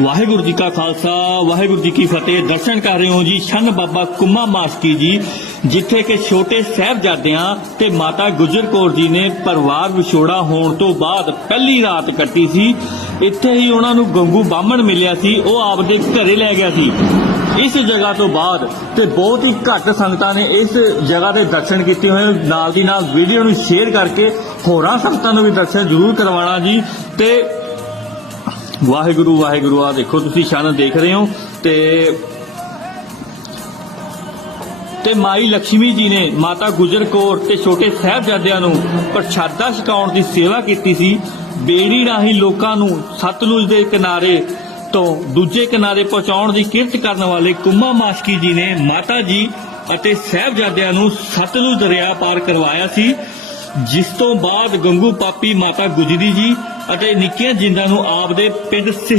ਵਾਹਿਗੁਰੂ ਜੀ ਕਾ ਖਾਲਸਾ, ਵਾਹਿਗੁਰੂ ਜੀ ਕੀ ਫਤਿਹ। ਦਰਸ਼ਨ ਕਰ ਰਹੇ ਹੋ ਜੀ ਛੰਨ ਬਾਬਾ ਕੁੰਮਾ ਮਾਸਕੀ ਜੀ, ਜਿੱਥੇ ਕਿ ਛੋਟੇ ਸਾਹਿਬਜ਼ਾਦਿਆਂ ਤੇ ਮਾਤਾ ਗੁਜਰ ਕੌਰ ਜੀ ਨੇ ਪਰਿਵਾਰ ਵਿਛੋੜਾ ਹੋਣ ਤੋਂ ਬਾਅਦ ਪਹਿਲੀ ਰਾਤ ਕੱਟੀ ਸੀ। ਇੱਥੇ ਹੀ ਉਹਨਾਂ ਨੂੰ ਗੰਗੂ ਬਾਹਮਣ ਮਿਲਿਆ ਸੀ, ਉਹ ਆਪਦੇ ਘਰੇ ਲੈ ਗਿਆ ਸੀ। ਇਸ ਜਗ੍ਹਾ ਤੋਂ ਬਾਅਦ ਤੇ ਬਹੁਤ ਹੀ ਘੱਟ ਸੰਗਤਾਂ ਨੇ ਇਸ ਜਗ੍ਹਾ ਦੇ ਦਰਸ਼ਨ ਕੀਤੇ ਹੋਏ। ਨਾਲ ਦੀ ਨਾਲ ਵੀਡੀਓ ਨੂੰ ਸ਼ੇਅਰ ਕਰਕੇ ਹੋਰਾਂ ਸੰਗਤਾਂ ਨੂੰ ਵੀ ਦਰਸ਼ਨ ਜ਼ਰੂਰ ਕਰਵਾਉਣਾ ਜੀ। ਤੇ ਵਾਹਿਗੁਰੂ ਵਾਹਿਗੁਰੂ ਆ ਦੇਖੋ ਤੁਸੀਂ ਛਾਨ ਦੇਖ ਰਹੇ ਹੋ ਤੇ ਤੇ ਮਾਈ ਲక్ష్ਮੀ ਜੀ ਨੇ ਮਾਤਾ ਗੁਜਰ ਕੌਰ ਤੇ ਛੋਟੇ ਸਾਹਿਬਜ਼ਾਦਿਆਂ ਨੂੰ ਪ੍ਰਸ਼ਾਦਾ ਛਕਾਉਣ ਦੀ ਸੇਵਾ ਕੀਤੀ ਸੀ। ਬੇੜੀ ਰਾਹੀਂ ਲੋਕਾਂ ਨੂੰ ਸਤਲੁਜ ਦੇ ਕਿਨਾਰੇ ਤੋਂ ਦੂਜੇ ਕਿਨਾਰੇ ਪਹੁੰਚਾਉਣ ਦੀ ਕਿਰਤ ਕਰਨ ਵਾਲੇ ਕੁੰਮਾ ਮਾਸਕੀ ਜੀ ਨੇ ਮਾਤਾ ਜੀ ਅਤੇ ਸਾਹਿਬਜ਼ਾਦਿਆਂ ਨੂੰ ਸਤਲੁਜ ਦਰਿਆ ਪਾਰ ਕਰਵਾਇਆ ਸੀ। ਜਿਸ ਤੋਂ ਬਾਅਦ ਗੰਗੂ ਪਾਪੀ ਮਾਤਾ ਗੁਜਰੀ ਜੀ ਅਤੇ ਨਿੱਕੀਆਂ ਜਿੰਦਾਂ ਨੂੰ ਆਪਦੇ ਪਿੰਡ ਸਿਹ